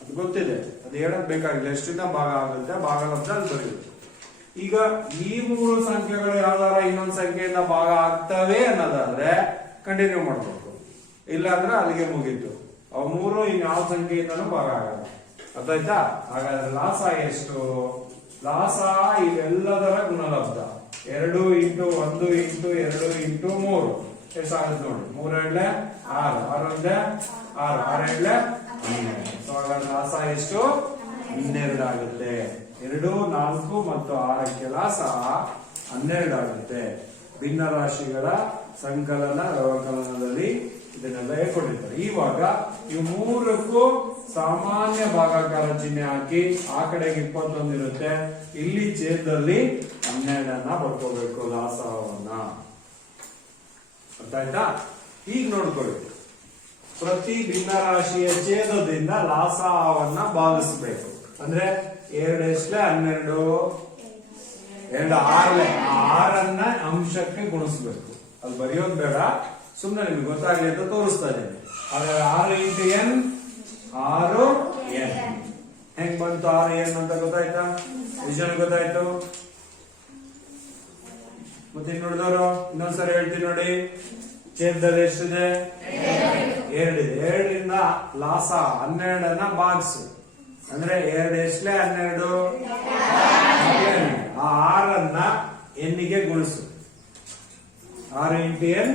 ಅದು ಗೊತ್ತಿದೆ, ಅದು ಹೇಳಕ್ ಬೇಕಾಗಿಲ್ಲ. ಎಷ್ಟರಿಂದ ಭಾಗ ಆಗುತ್ತೆ, ಭಾಗಲಬ್ಧ ಅಲ್ಲಿ ಬರೆಯುತ್ತೆ. ಈಗ ಈ 3 ಸಂಖ್ಯೆಗಳು ಯಾವ್ದಾರ ಇನ್ನೊಂದು ಸಂಖ್ಯೆಯಿಂದ ಭಾಗ ಆಗ್ತವೆ ಅನ್ನೋದಾದ್ರೆ ಕಂಟಿನ್ಯೂ ಮಾಡ್ಬೇಕು. ಇಲ್ಲ ಅಂದ್ರೆ ಅಲ್ಲಿಗೆ ಮುಗೀತು. ಅವು 3 ಇನ್ಯಾವ ಸಂಖ್ಯೆಯಿಂದನೂ ಭಾಗ ಆಗಲ್ಲ. ಅರ್ಥಾಯ್ತಾ? ಹಾಗಾದ್ರೆ ಲಾಸ ಎಷ್ಟು? ಲಾಸ ಇವೆಲ್ಲದರ ಗುಣಲಬ್ಧ 2 ಇಂಟು 1 ಇಂಟು 2 ಇಂಟು 3 ಎಷ್ಟಾಗುತ್ತೆ ನೋಡಿ. 3 ಎರಡ್ಲೆ 6, 6 ಒಂದ್ಲೆ 6, 6 ಎರಡ್ಲೆ 12. ಸೊ ಹಾಗಾದ್ರೆ ಲಾಸ ಎಷ್ಟು? 12 ಆಗುತ್ತೆ. 2, 4 ಮತ್ತು 6ಕ್ಕೆ ಲಾಸ 12 ಆಗುತ್ತೆ. ಭಿನ್ನ ರಾಶಿಗಳ ಸಂಕಲನ ವ್ಯವಕಲನದಲ್ಲಿ ಇದನ್ನೆಲ್ಲ ಹೇಳ್ಕೊಂಡಿರ್ತಾರೆ. ಇವಾಗ ಇವು 3ಕ್ಕೂ ಸಾಮಾನ್ಯ ಭಾಗಾಕಾರ ಚಿಹ್ನೆ ಹಾಕಿ ಆ ಕಡೆಗೆ 21 ಇರುತ್ತೆ. ಇಲ್ಲಿ ಛೇದದಲ್ಲಿ 12 ಬರ್ಕೋಬೇಕು ಲಾಸವನ್ನ. ಅರ್ಥ ಆಯ್ತಾ? ಈಗ ನೋಡ್ಕೊಳ್ಳಿ, ಪ್ರತಿ ಭಿನ್ನ ರಾಶಿಯ ಛೇದದಿಂದ ಲಾಸವನ್ನ ಭಾಗಿಸಬೇಕು. ಅಂದ್ರೆ 2 ಎಷ್ಟಲೆ 12, 2 6ಲೆ 6ಅನ್ನ ಅಂಶಕ್ಕೆ ಗುಣಿಸ್ಬೇಕು. ಅದು ಬರೆಯೋದು ಬೇಡ, ಸುಮ್ಮನೆ ನಿಮ್ಗೆ ಗೊತ್ತಾಗ್ಲಿ ಅಂತ ತೋರಿಸ್ತಾ ಇದ್ದೇನೆ. ಹಾಗಾದ್ರೆ 6 ಇಂಟು n 6 n. ಹೆಂಗ್ ಬಂತು 6 n ಅಂತ ಗೊತ್ತಾಯ್ತಾ? ವಿಷಯ ಗೊತ್ತಾಯ್ತು? ಮತ್ತೆ ನೋಡಿದವರು ಇನ್ನೊಂದ್ಸರಿ ಹೇಳ್ತೀನಿ ನೋಡಿ. ಛೇದದಲ್ಲಿ ಎಷ್ಟಿದೆ? 2 ಇದೆ. 2ರಿಂದ ಲಾಸ 12ಅನ್ನ ಭಾಗಿಸು. ಅಂದ್ರೆ 2 ಎಷ್ಟಲೆ 12, ಆ 6ಅನ್ನ ಎನ್ನಿಗೆ ಗುಣಿಸು. 6 ಇಂಟು n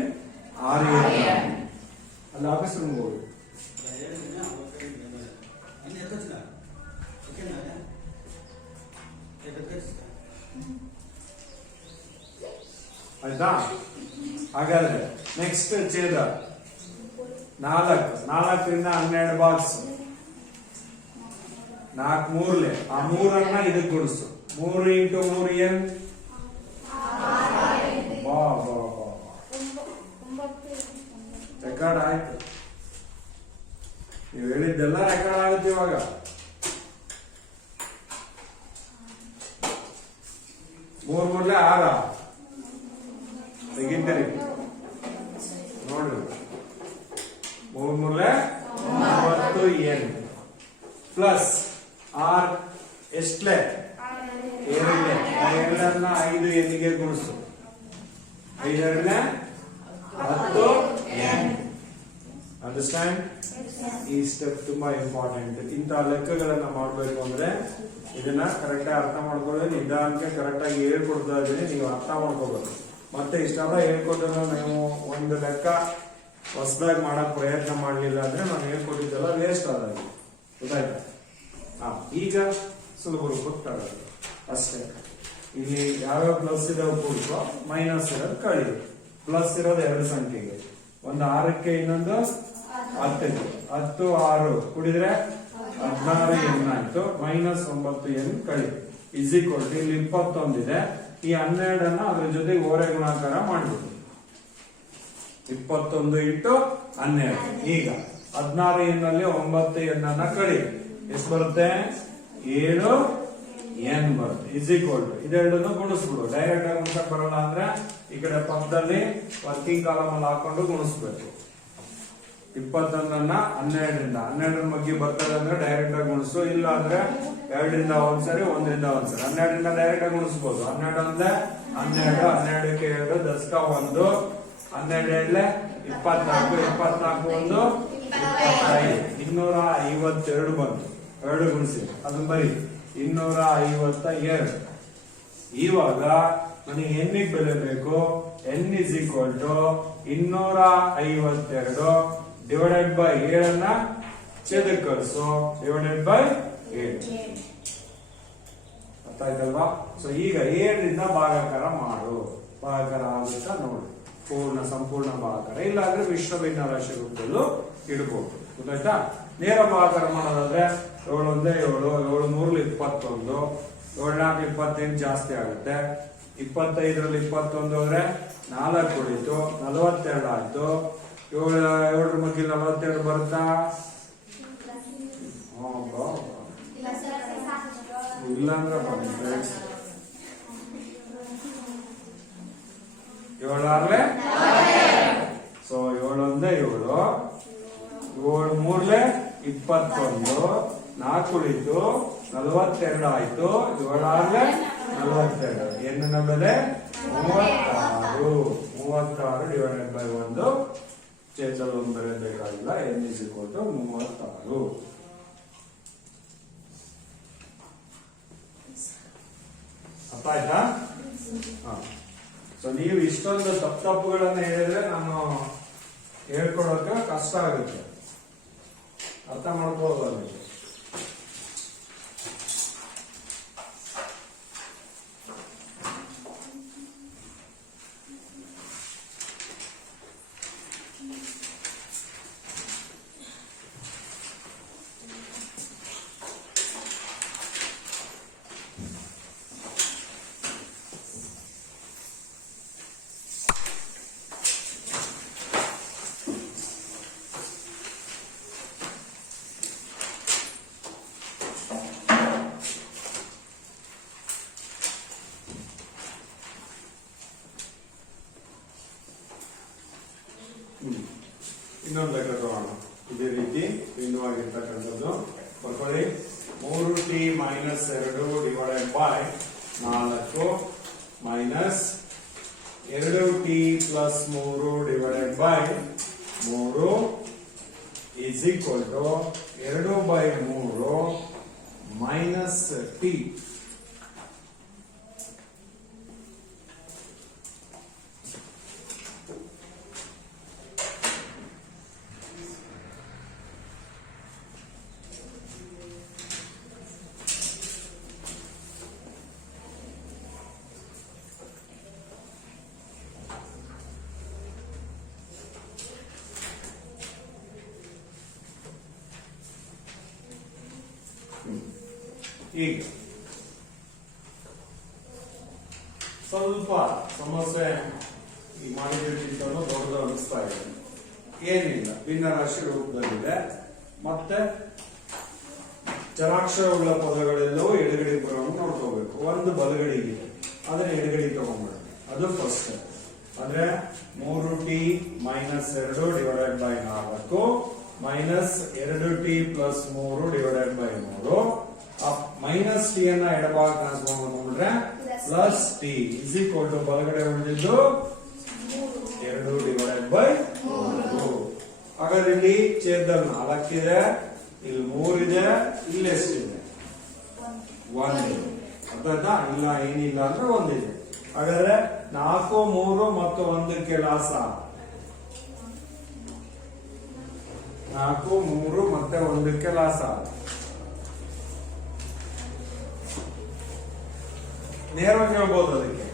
6 n. ಅಲ್ಲಿ ಆಫೀಸ್ ರೂಮ್ ಹೋಗಿ. ಆಯ್ತಾ? ಹಾಗಾದ್ರೆ ನೆಕ್ಸ್ಟ್ ಛೇದ 4, 4ರಿಂದ 12 ಬಾಕ್ಸ್ 4 ಮೂರ್ಲೆ, ಆ 3ಅನ್ನ ಇದಕ್ಕೆ ಗುಣಿಸು. 3 ಇಂಟು 3 n. ಬಾ ಬಾ ಬಾ ರೆಕಾರ್ಡ್ ಆಯ್ತು. ನೀವು ಹೇಳಿದ್ದೆಲ್ಲ ರೆಕಾರ್ಡ್ ಆಗುತ್ತೆ ಇವಾಗ. 3 ಮೂರ್ಲೆ 6 ತೆಗಿತೀರಿ ನೋಡ್ರಿ. 3 ಮೂರ್ಲೆ 9 n ಪ್ಲಸ್ 6 ಎಷ್ಟಲೆ 2ಲೆ, 2ಅನ್ನ 5 ಎನ್ನಿಗೆ ಗುಣಿಸು. 5 ಎರಡ್ಲೆ 10 n. ಅಂಡರ್ಸ್ಟ್ಯಾಂಡ್? ಈ ಸ್ಟೆಪ್ ತುಂಬಾ ಇಂಪಾರ್ಟೆಂಟ್. ಇಂತಹ ಲೆಕ್ಕಗಳನ್ನ ಮಾಡಬೇಕು ಅಂದ್ರೆ ಇದನ್ನ ಕರೆಕ್ಟ್ ಆಗಿ ಅರ್ಥ ಮಾಡ್ಕೊಳ್ಳಿ. ನಿಧಾನಕ್ಕೆ ಕರೆಕ್ಟ್ ಆಗಿ ಹೇಳ್ಕೊಡ್ತಾ ಇದ್ದೀನಿ, ನೀವು ಅರ್ಥ ಮಾಡ್ಕೋಬೇಕು. ಮತ್ತೆ ಇಷ್ಟೆಲ್ಲ ಹೇಳ್ಕೊಟ್ರೆ ನೀವು ಒಂದು ಲೆಕ್ಕ ಹೊಸದಾಗಿ ಮಾಡಕ್ ಪ್ರಯತ್ನ ಮಾಡಲಿಲ್ಲ ಅಂದ್ರೆ ನಾನು ಹೇಳ್ಕೊಟ್ಟಿದ್ದೆಲ್ಲ ವೇಸ್ಟ್ ಆದಾಗ. ಗೊತ್ತಾಯ್ತಾ? ಈಗ ಸುಲಭ ರೂಪಕ್ಕೆ ಅಷ್ಟೇ. ಇಲ್ಲಿ ಯಾವ್ಯಾವ ಪ್ಲಸ್ ಇದಾವೆ ಕೂಡಿಸೋ, ಮೈನಸ್ ಇರೋದು ಕಳಿ. ಪ್ಲಸ್ ಇರೋದು 2 ಸಂಖ್ಯೆಗೆ, ಒಂದು 6ಕ್ಕೆ ಇನ್ನೊಂದು 10ಕ್ಕೆ. 10 6 ಕೂಡಿದ್ರೆ 16 n ಆಯ್ತು. ಮೈನಸ್ 9 n ಕಳಿ ಇಸ್ ಈಕ್ವಲ್ ಟು ಇಲ್ಲಿ 21 ಇದೆ. ಈ 12ಅನ್ನ ಅದ್ರ ಜೊತೆ ಓರೆ ಗುಣಾಕಾರ ಮಾಡ್ಬೋದು. 21 ಇಂಟು 12. ಈಗ 16 n ನಲ್ಲಿ 9 n ಅನ್ನ ಕಳಿ ಎಷ್ಟು ಬರುತ್ತೆ? 7 n ಬರುತ್ತೆ. ಇಸ್ ಈಕ್ವಲ್ ಟು ಇದೆರಡನ್ನು ಗುಣಿಸ್ಬಿಡು. ಡೈರೆಕ್ಟ್ ಆಗಿ ಗುಣಿಸಕ್ ಬರಲ್ಲ ಅಂದ್ರೆ ಈ ಕಡೆ ಪಕ್ಕದಲ್ಲಿ ವರ್ಕಿಂಗ್ ಕಾಲಮ್ ಅಲ್ಲಿ ಹಾಕೊಂಡು ಗುಣಿಸ್ಬೇಕು. 21ಅನ್ನ 12ರಿಂದ 12 ಬಗ್ಗೆ ಬರ್ತದೆ ಅಂದ್ರೆ ಡೈರೆಕ್ಟ್ ಆಗಿ ಗುಣಿಸು. ಇಲ್ಲ ಅಂದ್ರೆ 2ರಿಂದ ಒಂದ್ಸರಿ 1ರಿಂದ ಒಂದ್ಸರಿ. 12ರಿಂದ ಡೈರೆಕ್ಟ್ ಆಗಿ ಗುಣಿಸಬಹುದು. 12 ಅಂದ್ರೆ 12, 12ಕ್ಕೆ 2 ದಶಕ 1, 12 ಎರಡ್ಲೆ 24, 24 1 25, 252 ಬಂತು. 2 ಗುಣಿಸಿ ಅದನ್ನ ಬರೀ 252. ಇವಾಗ ನನಗೆ ಎನ್ನಿಗೆ ಬೆಲೆ ಬೇಕು. n is equal to 252 divided by 7 ಛೇದಕ್ಕೆ ಕಳಿಸು ಡಿವೈಡೆಡ್ ಬೈ 7 ಅರ್ಥ ಆಯ್ತಲ್ವಾ. ಸೊ ಈಗ 7ರಿಂದ ಭಾಗಾಕಾರ ಮಾಡು, ಭಾಗಾಕಾರ ಆಗುತ್ತಾ ನೋಡಿ, ಸಂಪೂರ್ಣ ಭಾಗಾಕಾರ, ಇಲ್ಲಾಂದ್ರೆ ಮಿಶ್ರ ಭಿನ್ನರಾಶಿ ರೂಪದಲ್ಲೂ ಇಡ್ಬೋದು. ಗೊತ್ತಾಯ್ತಾ. ನೇರ ಭಾಗಾಕಾರ ಮಾಡೋದಾದ್ರೆ 7 1 7, 7 3 21, 7 4 28 ಜಾಸ್ತಿ ಆಗುತ್ತೆ. 25ರಲ್ಲಿ 21 ಹೋದ್ರೆ 4 ಉಳಿತು, 42 ಆಯ್ತು. 7 ಮಗ್ಗಿ 42 ಬರುತ್ತಾ? ಇಲ್ಲಾಂದ್ರೆ 7 6 ಸೊ 7 1 7, 7 3 21, 4 ಉಳಿತು, 42 ಆಯ್ತು. 7 6 42, ಏನು ಬೆಲೆ 36 ಡಿವೈಡೆಡ್ ಬೈ 1 ಚೇತಲ್ ಒಂದು ಬರೆಯಬೇಕಾಗಿಲ್ಲ. n = 36. ಅರ್ಥ ಆಯ್ತಾ. ಸೊ ನೀವು ಇಷ್ಟೊಂದು ತಪ್ಪುಗಳನ್ನ ಹೇಳಿದ್ರೆ ನಾನು ಹೇಳ್ಕೊಡೋಕೆ ಕಷ್ಟ ಆಗುತ್ತೆ, ಅರ್ಥ ಮಾಡ್ಕೋಬೋದಲ್ಲ ನೀವು. ಇನ್ನೊಂದು ಲೆಕ್ಕ ತಗೋಣ. ಇದೇ ರೀತಿ ಭಿನ್ನವಾಗಿರ್ತಕ್ಕಂಥದ್ದು ಬರ್ಕೊಳ್ಳಿ. 3t - 2 divided by 4 minus 2t + 3 divided by 3 is equal to 2/3 minus t. ಈಗ ಸ್ವಲ್ಪ ಸಮಸ್ಯೆ ಈ ಮಾಡಿದ್ದಕ್ಕಿಂತ ದೊಡ್ಡದು ಅನಿಸ್ತಾ ಇದೆ. ಏನಿಲ್ಲ, ಭಿನ್ನರಾಶಿ ರೂಪದಲ್ಲಿದೆ, ಮತ್ತೆ ಚರಾಕ್ಷರವುಳ್ಳ ಪದಗಳೆಲ್ಲವೂ ಎಡಗಡೆ ಬರೋಣ ನೋಡ್ಕೋಬೇಕು. ಒಂದು ಬಲಗಡೆಗಿದೆ, ಅದನ್ನ ಎಡಗಡೆ ತಗೊಂಡ್ಬಿಡ, ಅದು ಫಸ್ಟ್. ಅಂದ್ರೆ 3t - 2 divided by 4 minus 2t + 3 divided by 3. Minus T ಅನ್ನ ಎಡಭಾಗ ಟ್ರಾನ್ಸ್ಫಾರ್ಮ್ ಮಾಡ್ಕೊಂಡ್ರೆ plus T is equal to ಬಲಗಡೆ ಉಳಿದಿದ್ದು 2 ಡಿವೈಡೆಡ್ ಬೈ 3. ಹಾಗಾದ್ರೆ ಇಲ್ಲಿ ಛೇದದಲ್ಲಿ 4 ಇದೆ, ಇಲ್ಲಿ 3 ಇದೆ, ಇಲ್ಲಿ ಎಷ್ಟಿದೆ? 1 ಇದೆ. ಅರ್ಥಾಯ್ತಾ? ಇಲ್ಲ ಏನಿಲ್ಲ ಅಂದ್ರೆ 1 ಇದೆ. ಹಾಗಾದ್ರೆ 4 3 ಮತ್ತು 1ಕ್ಕೆ ಲಾಸ. 4 3 ಮತ್ತೆ 1ಕ್ಕೆ ಲಾಸ. ನೇರವಾಗಿ ಹೇಳ್ಬೋದು ಅದಕ್ಕೆ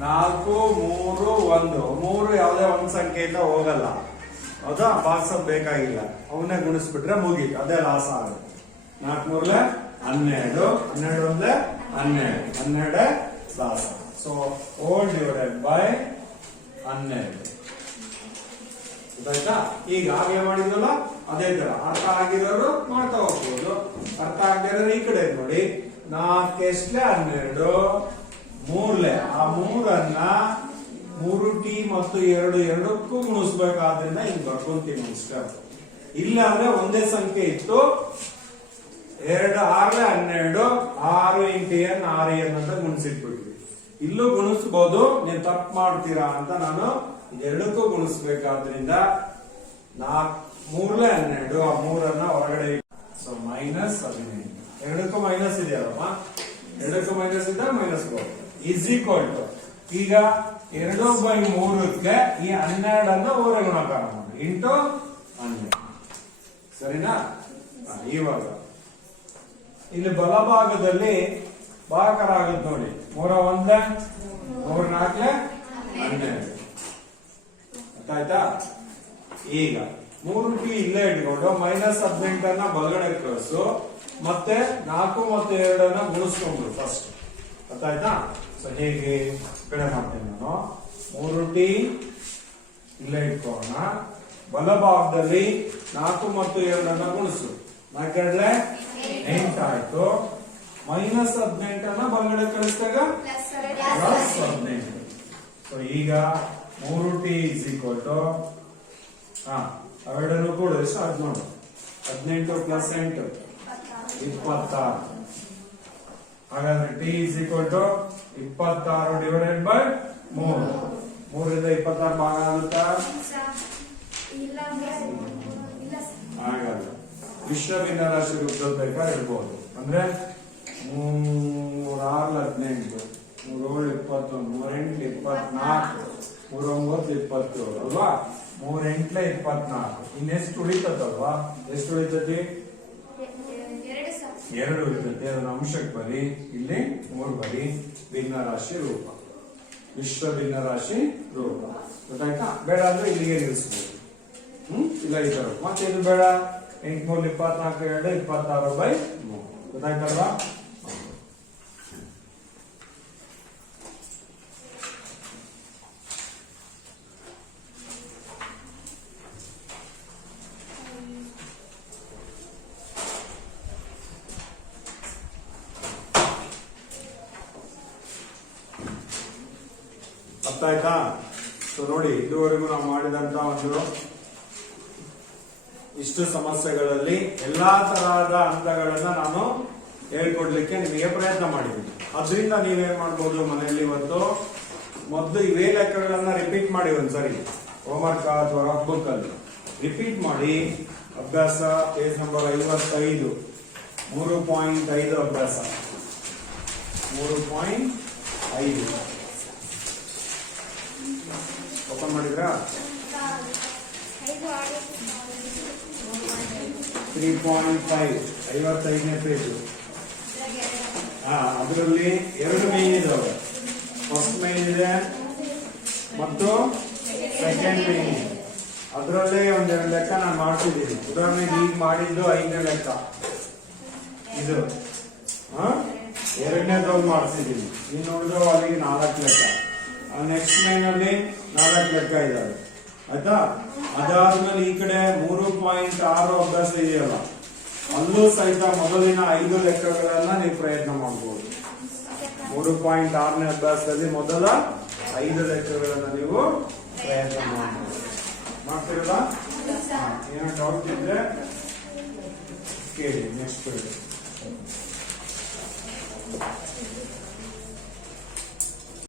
4 3 1. 3 ಯಾವುದೇ ಒಂದು ಸಂಖ್ಯೆಯಿಂದ ಹೋಗಲ್ಲ, ಹೌದಾ? ಭಾಗಿಸೋದು ಬೇಕಾಗಿಲ್ಲ, ಅವನ್ನೇ ಗುಣಿಸ್ಬಿಟ್ರೆ ಮುಗೀತು, ಅದೇ ಲಾಸ ಆಗುತ್ತೆ. 4 3 12, 12 1 12, 12 ಲಾಸ. So whole divided by 12. ಗೊತ್ತಾಯ್ತಾ? ಈಗಾಗಲೇ ಮಾಡಿದ್ವಲ್ಲ ಅದೇ ತರ. ಅರ್ಥ ಆಗಿರೋರು ಮಾಡ್ತಾ ಹೋಗ್ಬೋದು, ಅರ್ಥ ಆಗದಿರೋರು ಈ ಕಡೆ ನೋಡಿ. 4 ಎಷ್ಟಲೆ 12, 3 ಆ 3ಅನ್ನ 3t ಮತ್ತು 2 ಎರಡಕ್ಕೂ ಗುಣಿಸ್ಬೇಕಾದ್ರಿಂದ ಹಿಂಗ್ ಬರ್ಕೊಂತೀನಿ ಇಷ್ಟ. ಇಲ್ಲ ಅಂದ್ರೆ ಒಂದೇ ಸಂಖ್ಯೆ ಇತ್ತು, 2 6 12, 6 × n 6n ಅಂತ ಗುಣಿಸಿಟ್ಬಿಟ್ವಿ. ಇಲ್ಲೂ ಗುಣಿಸ್ಬೋದು, ನೀವು ತಪ್ಪು ಮಾಡ್ತೀರಾ ಅಂತ ನಾನು ಇದೆರಡಕ್ಕೂ ಗುಣಿಸ್ಬೇಕಾದ್ರಿಂದ 4 3 12, ಆ 3ಅನ್ನ ಹೊರಗಡೆ. So minus 15. ಎರಡಕ್ಕೂ ಮೈನಸ್ ಇದೆಯಲ್ಲಪ್ಪ, ಎರಡಕ್ಕೂ ಮೈನಸ್ ಇದ್ದ ಮೈನಸ್ ಈಸ್ ಈಕ್ವಲ್ ಟು. ಈಗ 2/3ಕ್ಕೆ ಈ 12 ಅನ್ನ ಹೊರ ಗುಣಾಕಾರ ಮಾಡಿ ಇಂಟು 12 ಸರಿನಾ ಇವಾಗ ಇಲ್ಲಿ ಬಲಭಾಗದಲ್ಲಿ ಭಾಗಾಕಾರ ಆಗುತ್ತೆ ನೋಡಿ 3 1 3 4 12 ಆಯ್ತಾ ಈಗ 3t ಇಲ್ಲೇ ಇಟ್ಕೊಂಡು -18 ಬಲಗಡೆ ಕಳಿಸು ಮತ್ತೆ 4 ಮತ್ತು 2 ಗುಣಿಸ್ಕೊಂಡ್ರು ಫಸ್ಟ್ ಗೊತ್ತಾಯ್ತಾ ಸೊ ಹೇಗೆ ಕಡೆ ಮಾಡ್ತೇನೆ ನಾನು 3t ಇಲ್ಲೇ ಇಟ್ಕೋಣ ಬಲಭಾಗದಲ್ಲಿ 4 ಮತ್ತು 2 ಗುಣಿಸು 4 8 ಆಯ್ತು -18 ಬಲಗಡೆ ಕಳಿಸಿದಾಗ +18 ಸೊ ಈಗ 3t ಅವೆರಡನ್ನು ಕೂಡ ಎಷ್ಟು ಅದು ನೋಡು 18 + 8 26 ಹಾಗಾದ್ರೆ t 26 ಡಿವೈಡೆಡ್ ಬೈ 3 3 ರಿಂದ 26 ಭಾಗ ಆಗುತ್ತಾ ಆಗಲ್ಲ ವಿಶ್ವ ಭಿನ್ನರಾಶಿ ರೂಪದಲ್ಲಿ ಬೇಕಾದ್ರೆ ಇರ್ಬೋದು ಅಂದ್ರೆ 3 6 18 3 7 21 3 8 24 3 9 27 ಅಲ್ವಾ 3 8 24 ಇನ್ನೆಷ್ಟು ಉಳಿತದಲ್ವಾ ಎಷ್ಟು ಉಳಿತತಿ 2 ಉಳಿತತಿ ಅದನ್ನ ಅಂಶಕ್ಕೆ ಬರಿ ಇಲ್ಲಿ 3 ಬರಿ ಭಿನ್ನರಾಶಿ ರೂಪ ವಿಶ್ವ ಭಿನ್ನರಾಶಿ ರೂಪ ಗೊತ್ತಾಯ್ತಾ ಬೇಡ ಅಂದ್ರೆ ಇಲ್ಲಿಗೆ ನಿಲ್ಲಿಸಬಹುದು ಇಲ್ಲ ಈ ತರ ಮತ್ತೆ ಇದು ಬೇಡ 8 3 24 2 26 ಬೈ 3 ಗೊತ್ತಾಯ್ತಲ್ವಾ ಅರ್ಥ ಆಯ್ತಾ ಸೊ ನೋಡಿ ಇದುವರೆಗೂ ನಾವು ಮಾಡಿದಂತ ಒಂದು ಇಷ್ಟು ಸಮಸ್ಯೆಗಳಲ್ಲಿ ಎಲ್ಲಾ ತರಹದ ಹಂತಗಳನ್ನ ನಾನು ಹೇಳ್ಕೊಡ್ಲಿಕ್ಕೆ ನಿಮಗೆ ಪ್ರಯತ್ನ ಮಾಡಿದ್ದೀನಿ ಅದರಿಂದ ನೀವೇನ್ ಮಾಡ್ಬೋದು ಮನೆಯಲ್ಲಿ ಇವತ್ತು ಮೊದಲು ಇವೇ ಲೆಕ್ಕಗಳನ್ನ ರಿಪೀಟ್ ಮಾಡಿ ಒಂದ್ಸರಿ ಹೋಮ್ವರ್ಕ್ ಅಥವಾ ರಫ್ ಬುಕ್ ಅಲ್ಲಿ ರಿಪೀಟ್ ಮಾಡಿ ಅಭ್ಯಾಸ ಪೇಜ್ ನಂಬರ್ 55 3.5 ಅಭ್ಯಾಸ 3.5 ಓಪನ್ ಮಾಡಿದ್ರಾ 3.5 55ನೇ ಪೇಜ್ ಅದರಲ್ಲಿ 2 ಮೇನ್ ಇದಾವೆ ಫಸ್ಟ್ ಮೇನ್ ಇದೆ ಮತ್ತು ಸೆಕೆಂಡ್ ಮೇನ್ ಇದೆ ಅದರಲ್ಲೇ ಒಂದೆರಡು ಲೆಕ್ಕ ನಾನು ಮಾಡ್ತಿದ್ದೀನಿ ಉದಾಹರಣೆಗೆ ಈಗ ಮಾಡಿದ್ದು 5ನೇ ಲೆಕ್ಕ ಇದು ಎರಡನೇದ್ರಲ್ಲಿ ಮಾಡಿಸಿದ್ದೀನಿ ನೀವು ನೋಡಿದ್ರೆ ಅಲ್ಲಿಗೆ 4 ಲೆಕ್ಕ ನೆಕ್ಸ್ಟ್ ಮೇನ್ ಅಲ್ಲಿ 4 ಲೆಕ್ಕ ಇದಾವೆ ಆಯ್ತಾ ಅದಾದ್ಮೇಲೆ ಈ ಕಡೆ 3.6 ಅಭ್ಯಾಸ ಇದೆಯಲ್ಲ ಅಲ್ಲೂ ಸಹಿತ ಮೊದಲಿನ 5 ಲೆಕ್ಕಗಳನ್ನ ನೀವು ಪ್ರಯತ್ನ ಮಾಡಬಹುದು 3.6ನೇ ಅಭ್ಯಾಸದಲ್ಲಿ ಮೊದಲ 5 ಲೆಕ್ಕಗಳನ್ನ ನೀವು ಪ್ರಯತ್ನ ಮಾಡಬಹುದು ಮಾಡ್ತಿರಲ್ಲ ಏನೋ ಡೌಟ್ ಇದ್ರೆ ಕೇಳಿ ನೆಕ್ಸ್ಟ್